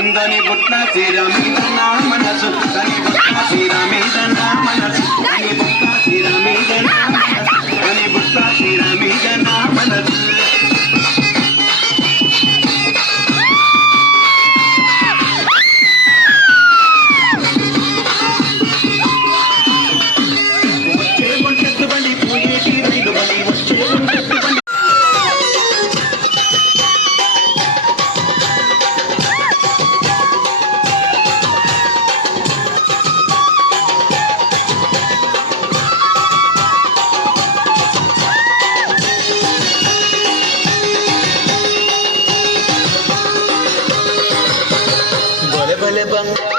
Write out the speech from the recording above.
ఇందని పుట్ల చీర మీద నా మనసు కని పుట్ల చీర మీద నా మనసు కని పుట్ల చీర మీద నా మనసు కని పుట్ల చీర మీద నా మనసు బలే బంగారు